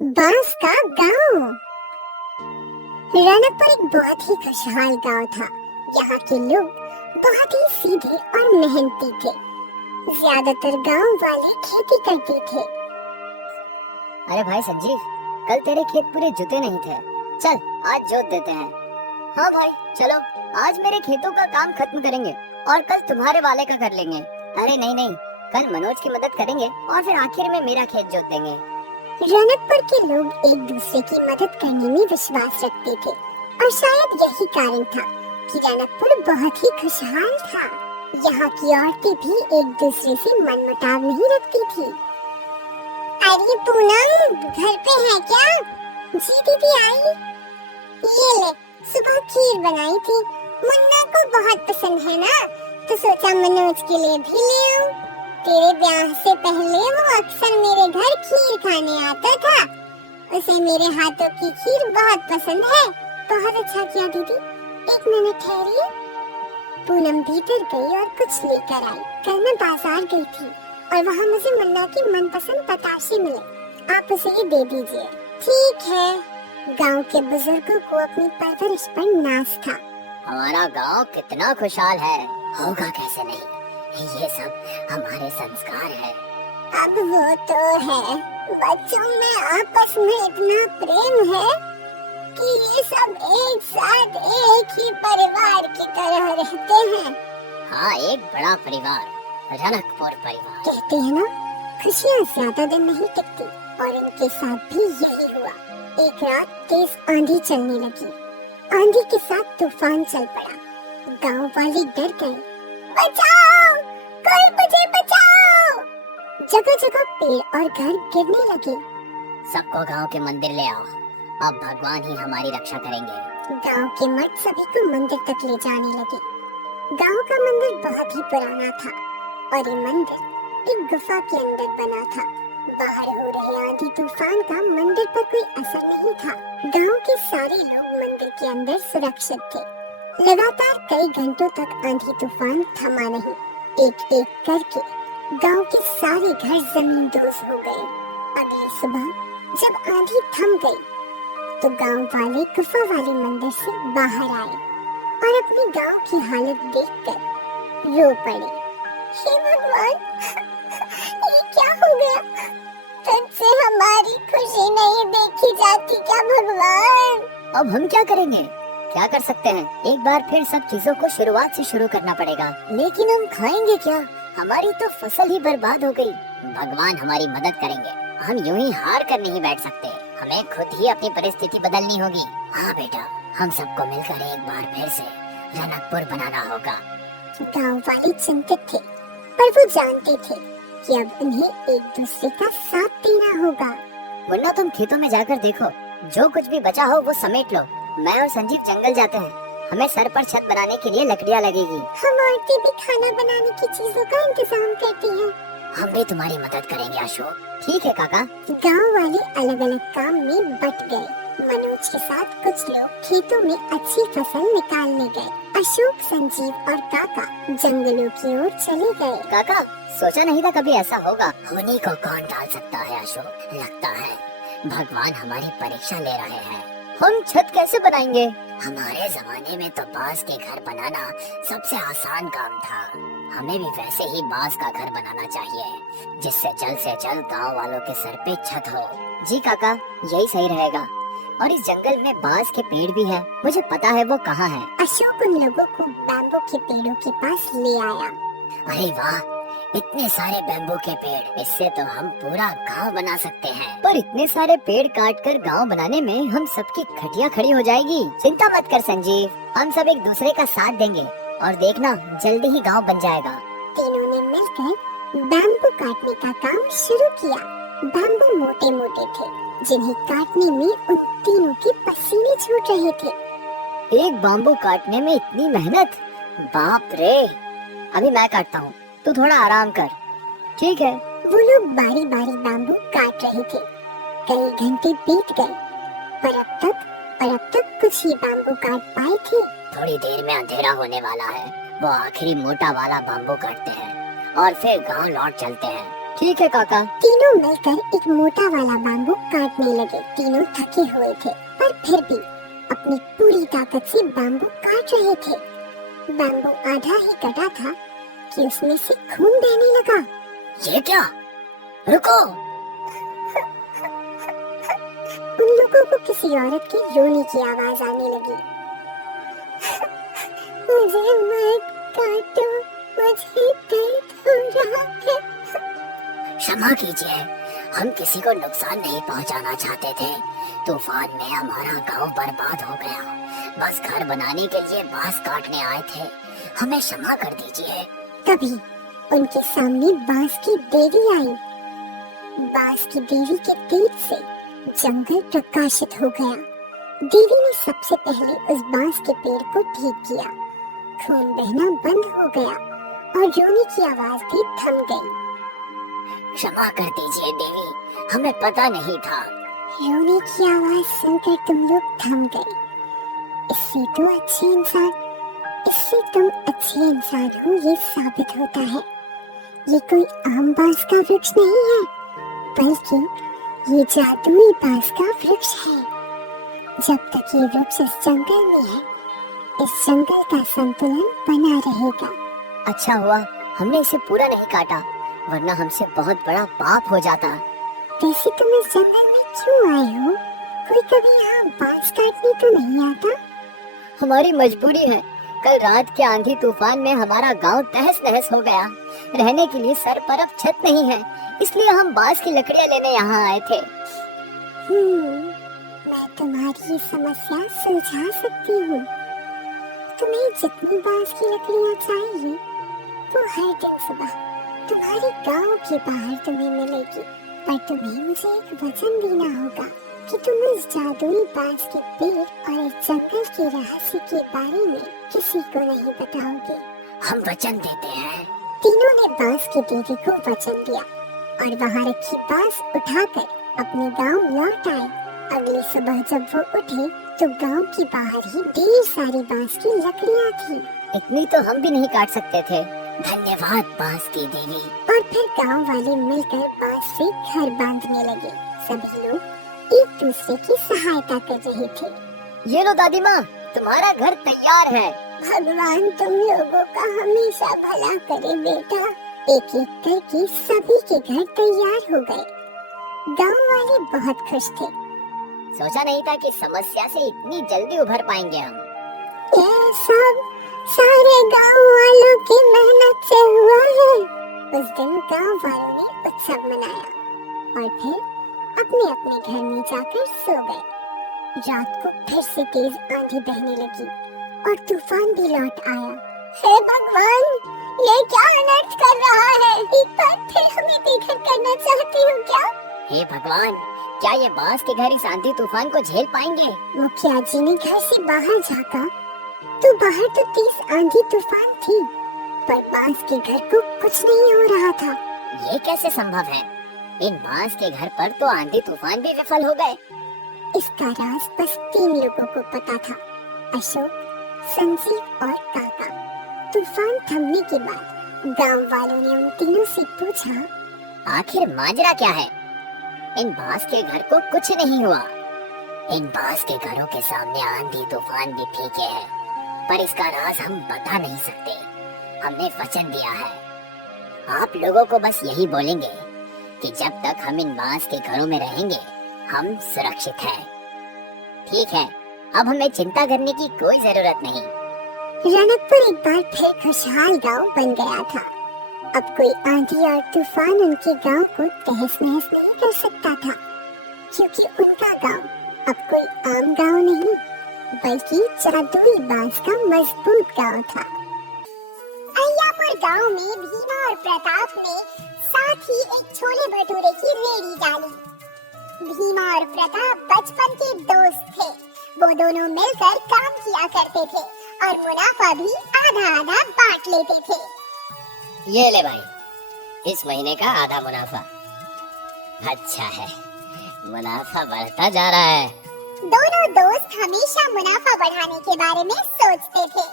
बांस का गांव। रौनकपुर एक बहुत ही खुशहाल गांव था। यहाँ के लोग बहुत ही सीधे और मेहनती थे। ज्यादातर गांव वाले खेती करते थे। अरे भाई संजीव, कल तेरे खेत पूरे जुते नहीं थे। चल आज जोत देते हैं। हाँ भाई चलो, आज मेरे खेतों का काम खत्म करेंगे और कल तुम्हारे वाले का कर लेंगे। अरे नहीं नहीं, कल मनोज की मदद करेंगे और फिर आखिर में मेरा खेत जोत देंगे। रौनकपुर के लोग एक दूसरे की मदद करने में विश्वास रखते थे और शायद यही कारण था कि रौनकपुर बहुत ही खुशहाल था। यहाँ की औरतें भी एक दूसरे से मनमुटाव नहीं रखती थी। अरे पूनम, घर पे है क्या? जी दीदी आई। ये ले, सुबह खीर बनाई थी, मुन्ना को बहुत पसंद है ना, तो सोचा मनोज के लिए भी ले आऊं। तेरे ब्याह से पहले वो अक्सर मेरे घर खीर खाने आता था। उसे मेरे हाथों की खीर बहुत पसंद है। बहुत अच्छा किया दीदी। एक मिनट ठहरिए। पूनम भीतर गई और कुछ लेकर आई। कल मैं बाजार गई थी और वहाँ मुझे मुन्ना की मनपसंद बताशे मिले। आप उसे ये दे दीजिए। ठीक है। गांव के बुजुर्गों को अपनी परवरिश पर नाज था। हमारा गांव कितना खुशहाल है, होगा कैसे नहीं। ये सब हमारे संस्कार है। अब वो तो है, बच्चों में आपस में इतना प्रेम है कि ये सब एक साथ एक ही परिवार की तरह रहते हैं। हाँ, एक बड़ा परिवार, रौनकपुर परिवार। कहते हैं ना, खुशियाँ ज्यादा दिन नहीं टिकती, और इनके साथ भी यही हुआ। एक रात तेज आंधी चलने लगी। आंधी के साथ तूफान चल पड़ा। गांव वाले डर गए। बचाओ, कोई मुझे बचाओ। जगह जगह पेड़ और घर गिरने लगे। सबको गांव के मंदिर ले आओ, अब भगवान ही हमारी रक्षा करेंगे। गांव के मर्द सभी को मंदिर तक ले जाने लगे। गांव का मंदिर बहुत ही पुराना था और ये मंदिर एक गुफा के अंदर बना था। बाहर हो रहे आंधी तूफान का मंदिर पर कोई असर नहीं था। गांव के सारे लोग मंदिर के अंदर सुरक्षित थे। लगातार कई घंटों तक आंधी तूफान थमा नहीं। एक एक करके गांव के सारे घर जमींदोज हो गए। अगली सुबह जब आंधी थम गई तो गांव वाले गुफा वाले मंदिर से बाहर आए और अपने गांव की हालत देखकर रो पड़े। हे भगवान, ये क्या हो गया? तुझसे हमारी खुशी नहीं देखी जाती क्या भगवान? अब हम क्या करेंगे? क्या कर सकते हैं? एक बार फिर सब चीजों को शुरुआत से शुरू करना पड़ेगा। लेकिन हम खाएंगे क्या? हमारी तो फसल ही बर्बाद हो गई। भगवान हमारी मदद करेंगे। हम यूं ही हार कर नहीं बैठ सकते। हमें खुद ही अपनी परिस्थिति बदलनी होगी। हाँ बेटा, हम सबको मिलकर एक बार फिर से रौनकपुर बनाना होगा। गांव वाले चिंतित थे, पर वो जानते थे कि अब उन्हें एक दूसरे का साथ देना होगा। मुन्ना, तुम खेतों में जाकर देखो, जो कुछ भी बचा हो वो समेट लो। मैं और संजीव जंगल जाते हैं। हमें सर पर छत बनाने के लिए लकड़ियाँ लगेगी। हम औरतें भी खाना बनाने की चीजों का इंतजाम करती हैं। हम भी तुम्हारी मदद करेंगे अशोक। ठीक है काका। गांव वाले अलग अलग काम में बट गए। मनोज के साथ कुछ लोग खेतों में अच्छी फसल निकालने गए। अशोक, संजीव और काका जंगलों की ओर चले गए। काका, सोचा नहीं था कभी ऐसा होगा। होने को कौन टाल सकता है अशोक। लगता है भगवान हमारी परीक्षा ले रहे हैं। हम छत कैसे बनाएंगे? हमारे जमाने में तो बांस के घर बनाना सबसे आसान काम था। हमें भी वैसे ही बांस का घर बनाना चाहिए, जिससे जल्द से जल्द गांव वालों के सर पे छत हो। जी काका, यही सही रहेगा। और इस जंगल में बांस के पेड़ भी है, मुझे पता है वो कहाँ है। अशोक उन लोगों को बैम्बू के पेड़ों के पास ले आया। अरे वाह, इतने सारे बैम्बू के पेड़, इससे तो हम पूरा गांव बना सकते हैं। पर इतने सारे पेड़ काट कर गाँव बनाने में हम सबकी खटिया खड़ी हो जाएगी। चिंता मत कर संजीव, हम सब एक दूसरे का साथ देंगे और देखना जल्दी ही गांव बन जाएगा। तीनों ने मिलकर बैम्बू काटने का काम शुरू किया। बैम्बू मोटे मोटे थे, जिन्हें काटने में उन तीनों के पसीने छूट रहे थे। एक बैम्बू काटने में इतनी मेहनत, बाप रे। अभी मैं काटता हूँ, तू थोड़ा आराम कर। ठीक है। वो लोग बारी बारी बैम्बू काट रहे थे। कई घंटे बीत गए, पर अब तक कुछ ही बैम्बू काट पाए थे। थोड़ी देर में अंधेरा होने वाला है। वो आखिरी मोटा वाला बैम्बू काटते हैं और फिर गांव लौट चलते हैं। ठीक है काका। तीनों मिलकर एक मोटा वाला बाम्बू काटने लगे। तीनों थके हुए थे पर फिर भी अपनी पूरी ताकत से बाम्बू काट रहे थे। बाम्बू आधा ही कटा था कि उसमें से खून बहने लगा। ये क्या? रुको। उन लोगों को किसी औरत के रोने की आवाज आने लगी। मुझे मत काटो, मुझे दर्द हो रहा है। क्षमा कीजिए, हम किसी को नुकसान नहीं पहुंचाना चाहते थे। तूफान में हमारा गांव बर्बाद हो गया। बस घर बनाने के लिए बांस काटने आए थे। हमें क्षमा कर दीजिए। तभी उनके सामने बांस की देवी आई। बांस की देवी के तेज से जंगल प्रकाशित हो गया। देवी ने सबसे पहले उस बांस के पेड़ को ठीक किया। खून बहना बंद हो गया और रोने की आवाज भी थम गई। क्षमा कर दीजिए देवी, हमें पता नहीं था। रोने की आवाज सुनकर तुम लोग थम गए। इससे तुम अच्छे इंसान हो ये साबित होता है। ये कोई आम बांस का वृक्ष नहीं है, बल्कि ये जादुई बांस का वृक्ष है। जब तक ये वृक्ष इस जंगल में है, इस जंगल का संतुलन बना रहेगा। अच्छा हुआ हमने इसे पूरा नहीं काटा, वरना हमसे बहुत बड़ा पाप हो जाता। वैसे तुम इस जंगल में क्यों आए हो? कोई कभी यहाँ बांस काटने तो नहीं आता? हमारी मजबूरी है। कल रात के आंधी तूफान में हमारा गांव तहस नहस हो गया। रहने के लिए सर पर अब छत नहीं है, इसलिए हम बांस की लकड़ियां लेने यहाँ आए थे। मैं तुम्हारी ये समस्या सुलझा सकती हूँ। तुम्हें जितनी बांस की लकड़ियाँ चाहिए, वो हर दिन सुबह तुम्हारे गांव के बाहर तुम्हें मिलेगी। पर तुम्हें मुझे एक वचन देना होगा कि तुम इस जादुई बांस के पेड़ और इस जंगल के रहस्य के बारे में किसी को नहीं बताओगे। हम वचन देते हैं। तीनों ने बांस की देवी को वचन दिया और वहाँ रखी बांस उठाकर अपने गांव लौट आए। अगली सुबह जब वो उठे तो गांव के बाहर ही ढेर सारी बांस की लकड़ियाँ थी। इतनी तो हम भी नहीं काट सकते थे। धन्यवाद बांस की देवी। और फिर गांव वाले मिलकर बांस से घर बांधने लगे। सभी लोग एक दूसरे की सहायता कर रहे थे। ये लो दादी माँ, तुम्हारा घर तैयार है। भगवान तुम लोगों का हमेशा भला करे बेटा। एक एक करके सभी के घर तैयार हो गए। गांव वाले बहुत खुश थे। सोचा नहीं था कि समस्या से इतनी जल्दी उभर पाएंगे हम। ये सब सारे गांव वालों की मेहनत से हुआ है। उस दिन गांव वालों ने उत्सव मनाया और फिर अपने अपने घर में जाकर सो गए। रात को फिर से तेज आंधी बहने लगी और तूफान भी लौट आया। हे भगवान, ये क्या अनर्थ कर रहा है? एक बार फिर हमें बेघर करना चाहती हो क्या? हे भगवान, क्या ये बांस के घर इस आंधी तूफान को झेल पाएंगे? मुखिया जी ने घर से बाहर झांका तो बाहर तो तेज आंधी तूफान थी, पर बांस के घर को कुछ नहीं हो रहा था। ये कैसे संभव है? इन बांस के घर पर तो आंधी तूफान भी विफल हो गए। इसका राज बस 3 लोगों को पता था, अशोक, संजीव और काका। तूफान थमने के बाद गांव वालों ने उन तीनों से पूछा, आखिर माजरा क्या है? इन बांस के घर को कुछ नहीं हुआ। इन बांस के घरों के सामने आंधी तूफान भी फीके हैं, पर इसका राज हम बता नहीं सकते। हमने वचन दिया है। आप लोगों को बस यही बोलेंगे कि जब तक हम इन बांस के घरों में रहेंगे, हम सुरक्षित हैं। ठीक है, अब हमें चिंता करने की कोई जरूरत नहीं। रणकपुर एक बार फिर खुशहाल गांव बन गया था। अब कोई आंधी और तूफान उनके गांव को तहस नहस नहीं कर सकता था, क्योंकि उनका गांव अब कोई आम गांव नहीं, बल्कि जादुई बांस का मजबूत गांव था। अय्यापुर गांव में भीमा और प्रताप ने साथ ही एक छोले भटूरे की रेहड़ी डाली। भीमा और प्रताप बचपन के दोस्त थे। वो दोनों मिलकर काम किया करते थे और मुनाफा भी आधा आधा बांट लेते थे। ये ले भाई, इस महीने का आधा मुनाफा। अच्छा है, मुनाफा बढ़ता जा रहा है। दोनों दोस्त हमेशा मुनाफा बढ़ाने के बारे में सोचते थे।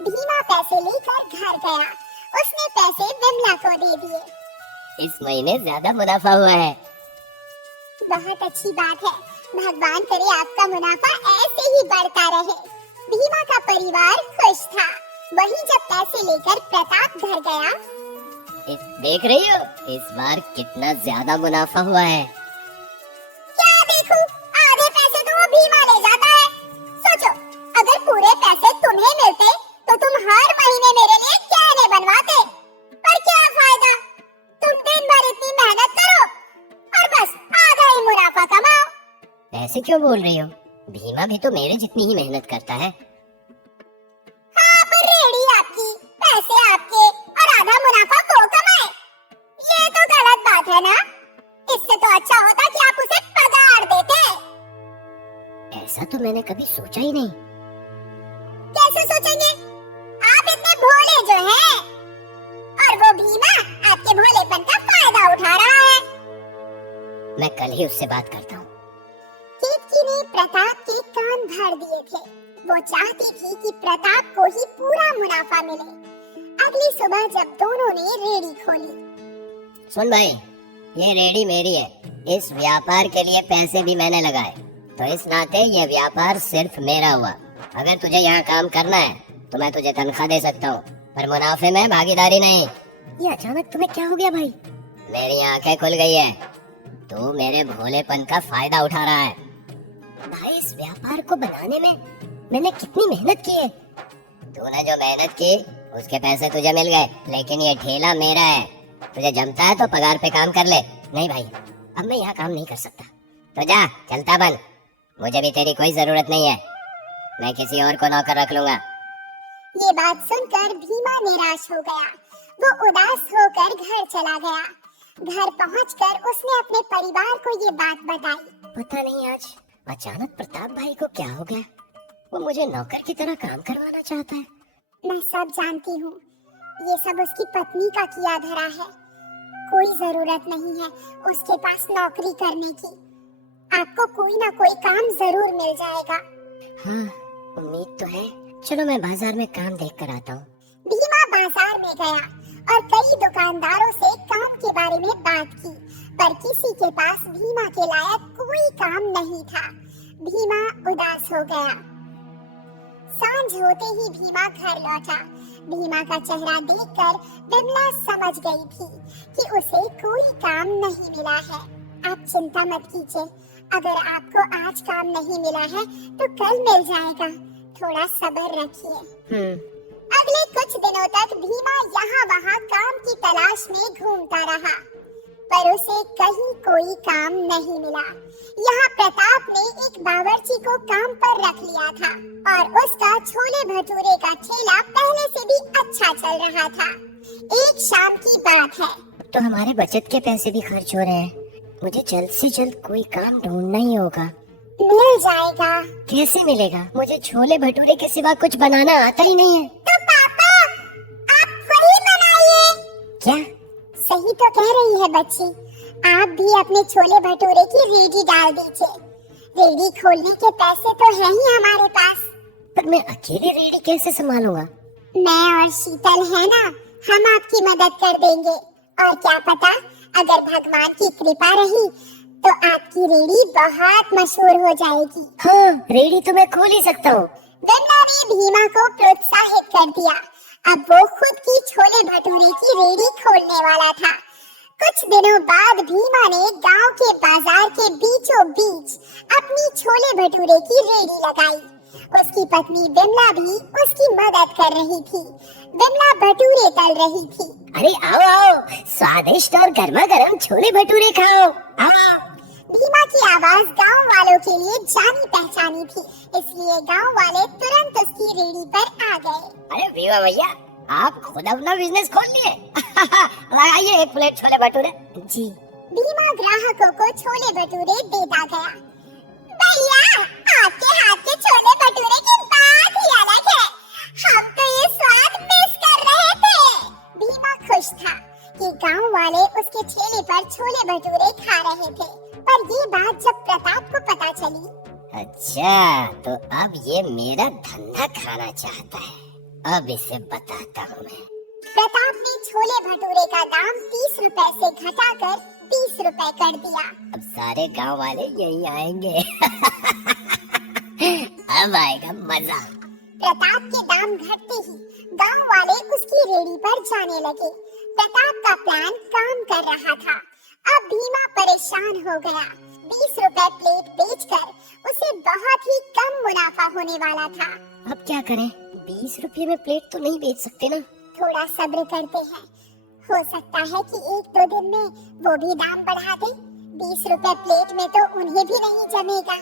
भीमा पैसे लेकर घर गया। उसने पैसे विमला को दे दिए। इस महीने ज्यादा मुनाफा हुआ है। बहुत अच्छी बात है। भगवान करे आपका मुनाफा ऐसे ही बढ़ता रहे। भीमा का परिवार खुश था। वहीं जब पैसे लेकर प्रताप घर गया, देख रही हो इस बार कितना ज्यादा मुनाफा हुआ है। क्या देखूं? आधे पैसे तो वो भीमा ले जाता है। सोचो, अगर पूरे पैसे तुम्हें मिलते तो तुम हर महीने मेरे लिए गहने बनवाते। पर क्या फायदा? तुम दिन भर इतनी मेहनत करो और बस आधा ही मुनाफा कमाओ। ऐसे क्यों बोल रही हो? भीमा भी तो मेरे जितनी ही मेहनत करता है। हाँ, पर रेडी आपकी, पैसे आपके और आधा मुनाफा वो कमाए। ये तो गलत बात है ना? इससे तो अच्छा होता कि आप उसे पगार देते। ऐसा तो मैंने कभी सोचा ही नहीं। कैसे सोचेंगे? आप इतने भोले जो हैं, और वो भीमा आपके भोलेपन का फायदा उठा रहा है। मैं कल ही उससे बात करता हूँ। केतकी ने प्रताप के कान भर दिए थे। वो चाहती थी कि प्रताप को ही पूरा मुनाफा मिले। अगली सुबह जब दोनों ने रेडी खोली, सुन भाई, ये रेडी मेरी है। इस व्यापार के लिए पैसे भी मैंने लगाए, तो इस नाते ये व्यापार सिर्फ मेरा हुआ। अगर तुझे यहाँ काम करना है तो मैं तुझे तनख्वाह दे सकता हूँ, पर मुनाफे में भागीदारी नहीं। ये अचानक तुम्हें क्या हो गया भाई? मेरी आंखें खुल गई है। तू मेरे भोलेपन का फायदा उठा रहा है। भाई, इस व्यापार को बनाने में मैंने कितनी मेहनत की है। तूने जो मेहनत की उसके पैसे तुझे मिल गए, लेकिन ये ठेला मेरा है। तुझे जमता है तो पगार पे काम कर ले। नहीं भाई, अब मैं यहाँ काम नहीं कर सकता। तो जा, चलता बन। मुझे भी तेरी कोई जरूरत नहीं है। मैं किसी और को नौकर रख लूंगा। ये बात सुनकर भीमा निराश हो गया। वो उदास होकर घर चला गया। घर पहुंचकर उसने अपने परिवार को ये बात बताई। पता नहीं आज अचानक प्रताप भाई को क्या हो गया। वो मुझे नौकर की तरह काम करवाना चाहता है। मैं सब जानती हूँ। ये सब उसकी पत्नी का किया धरा है। कोई जरूरत नहीं है उसके पास नौकरी करने की। आपको कोई ना कोई काम जरूर मिल जाएगा। हाँ, उम्मीद तो है। चलो मैं बाजार में काम देख कर आता हूँ। भीमा बाजार में गया और कई दुकानदारों से काम के बारे में बात की, पर किसी के पास भीमा के लायक कोई काम नहीं था। भीमा उदास हो गया। सांझ होते ही भीमा घर लौटा। भीमा का चेहरा देखकर बिमला समझ गई थी कि उसे कोई काम नहीं मिला है। आप चिंता मत कीजिए, अगर आपको आज काम नहीं मिला है तो कल मिल जाएगा। थोड़ा सब्र रखिए। अगले कुछ दिनों तक भीमा यहाँ वहाँ काम की तलाश में घूमता रहा, पर उसे कहीं कोई काम नहीं मिला। यहाँ प्रताप ने एक बावर्ची को काम पर रख लिया था और उसका छोले भटूरे का ठेला पहले से भी अच्छा चल रहा था। एक शाम की बात है। तो हमारे बचत के पैसे भी खर्च हो रहे हैं। मुझे जल्द से जल्द कोई काम ढूंढना ही होगा। मिल जाएगा। कैसे मिलेगा? मुझे छोले भटूरे के सिवा कुछ बनाना आता ही नहीं है। तो पापा, आप वही बनाइए। क्या? सही तो कह रही है बच्ची। आप भी अपने छोले भटूरे की रेडी डाल दीजिए। रेडी खोलने के पैसे तो है ही हमारे पास। पर मैं अकेले रेडी कैसे संभालूंगा? मैं और शीतल है ना, हम आपकी मदद कर देंगे। और क्या पता, अगर भगवान की कृपा रही तो आपकी रेडी बहुत मशहूर हो जाएगी। हाँ, रेडी तो मैं खोल ही सकता हूँ। बिमला ने भीमा को प्रोत्साहित कर दिया। अब वो खुद की छोले भटूरे की रेडी खोलने वाला था। कुछ दिनों बाद भीमा ने गांव के बाजार के बीचों बीच अपनी छोले भटूरे की रेडी लगाई। उसकी पत्नी बिमला भी उसकी मदद कर रही थी। बिमला भटूरे तल रही थी। अरे आओ आओ, स्वादिष्ट और गर्मा गर्म छोले भटूरे खाओ। आओ। भीमा की आवाज गांव वालों के लिए जानी पहचानी थी, इसलिए गांव वाले तुरंत उसकी रेडी पर आ गए। अरे भीमा भैया, आप खुद अपना बिजनेस खोल लिए। लगाइए एक प्लेट छोले भटूरे। जी। भीमा ग्राहकों को छोले भटूरे देता गया। भैया, आपके हाथ के छोले भटूरे की बात ही अलग है। हम तो ये स्वाद मिस कर रहे थे। भीमा खुश था कि गांव वाले उसके ठेले पर छोले भटूरे खा रहे थे, पर ये बात जब प्रताप को पता चली। अच्छा, तो अब ये मेरा धंधा खाना चाहता है। अब इसे बताता हूँ मैं। प्रताप ने छोले भटूरे का दाम 30 रुपए से घटाकर 20 रुपए कर दिया। अब सारे गांव वाले यही आएंगे। अब आएगा मजा। प्रताप के दाम घटते ही गांव वाले उसकी रेडी पर जाने लगे। प्रताप का प्लान काम कर रहा था। अब भीमा परेशान हो गया। 20 रुपए प्लेट बेचकर उसे बहुत ही कम मुनाफा होने वाला था। अब क्या करें? 20 रुपये में प्लेट तो नहीं बेच सकते ना। थोड़ा सब्र करते हैं, हो सकता है कि 1-2 दिन में वो भी दाम बढ़ा दे। 20 रुपए प्लेट में तो उन्हें भी नहीं जमेगा।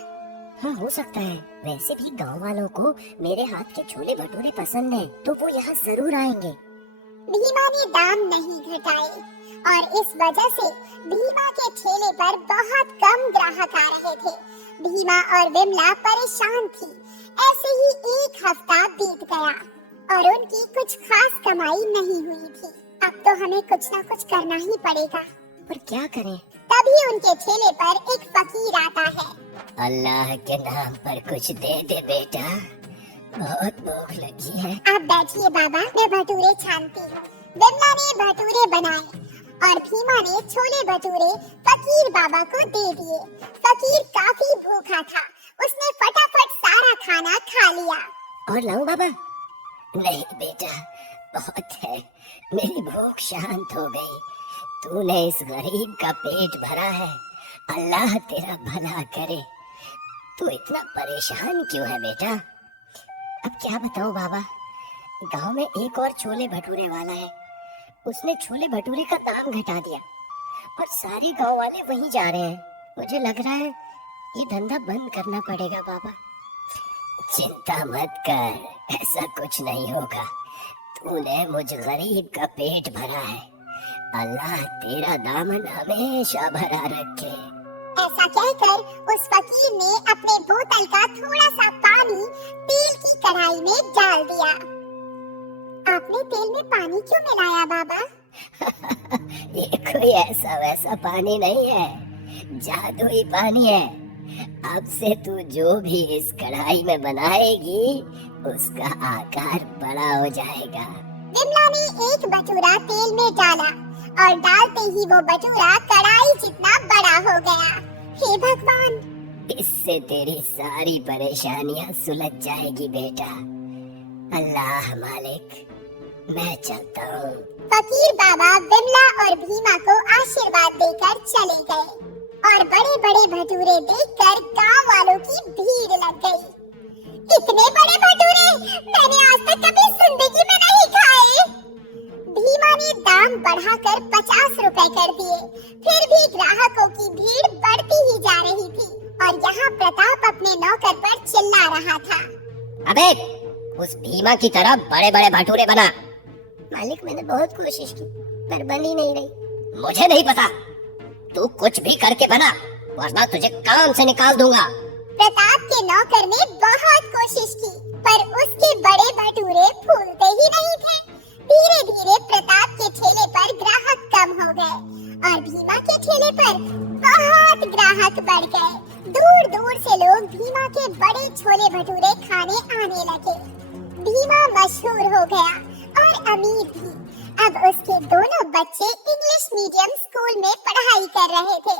हाँ, हो सकता है। वैसे भी गांव वालों को मेरे हाथ के छोले भटूरे पसंद हैं, तो वो यहाँ जरूर आएंगे। भीमा ने दाम नहीं घटाए और इस वजह से भीमा के ठेले पर बहुत कम ग्राहक आ रहे थे। भीमा और विमला परेशान थी। ऐसे ही 1 हफ्ता बीत गया और उनकी कुछ खास कमाई नहीं हुई थी। अब तो हमें कुछ ना कुछ करना ही पड़ेगा। पर क्या करें? तभी उनके ठेले पर एक फकीर आता है। अल्लाह के नाम पर कुछ दे दे बेटा, बहुत भूख लगी है। आप बैठिए बाबा, मैं भटूरे छानती हूँ। विमला ने भटूरे बनाए और भीमा ने छोले भटूरे फकीर बाबा को दे दिए। फकीर काफी भूखा था। उसने फटाफट सारा खाना खा लिया। और लाऊं बाबा? नहीं बेटा, बहुत है। मेरी भूख शांत हो गई। तूने इस गरीब का पेट भरा है, अल्लाह तेरा भला करे। तू इतना परेशान क्यों है बेटा? अब क्या बताऊं बाबा, गांव में एक और छोले भटूरे वाला है। उसने छोले भटूरे का दाम घटा दिया और सारे गांव वाले वहीं जा रहे हैं। मुझे लग रहा है ये धंधा बंद करना पड़ेगा बाबा। चिंता मत कर, ऐसा कुछ नहीं होगा। तूने मुझ गरीब का पेट भरा है, अल्लाह तेरा दामन हमेशा भरा रखे। ऐसा कहकर उस फकीर ने अपने बोतल का थोड़ा सा पानी तेल की कढ़ाई में डाल दिया। आपने तेल में पानी क्यों मिलाया बाबा? ये कोई ऐसा वैसा पानी नहीं है, जादुई पानी है। अब से तू जो भी इस कढ़ाई में बनाएगी उसका आकार बड़ा हो जाएगा। विमला ने एक भटूरा तेल में डाला और डालते ही वो भटूरा कढ़ाई जितना बड़ा हो गया। हे भगवान! इससे तेरी सारी परेशानियां सुलझ जाएगी बेटा। अल्लाह मालिक, मैं चलता हूँ। फकीर बाबा विमला और भीमा को आशीर्वाद देकर चले गए और बड़े बड़े भटूरे देखकर गांव वालों की भीड़ लग गई। इतने बड़े भटूरे मैंने आज तक कभी जिंदगी में नहीं खाए। भीमा ने दाम बढ़ाकर 50 रुपए कर दिए। फिर भी ग्राहकों की भीड़ बढ़ती ही जा रही थी और यहाँ प्रताप अपने नौकर पर चिल्ला रहा था। अबे, उस भीमा की तरह बड़े बड़े भटूरे बना। मालिक, मैंने बहुत कोशिश की पर बनी नहीं रही। मुझे नहीं पता, तू कुछ भी करके बना वरना तुझे काम से निकाल दूंगा। प्रताप के नौकर ने बहुत कोशिश की पर उसके बड़े भटूरे फूलते ही नहीं थे। धीरे धीरे प्रताप के ठेले पर ग्राहक कम हो गए और भीमा के ठेले पर बहुत ग्राहक बढ़ गए। दूर दूर से लोग भीमा के बड़े छोले भटूरे खाने आने लगे। भीमा मशहूर हो गया और अमीर भी। अब उसके दोनों बच्चे इंग्लिश मीडियम स्कूल में पढ़ाई कर रहे थे।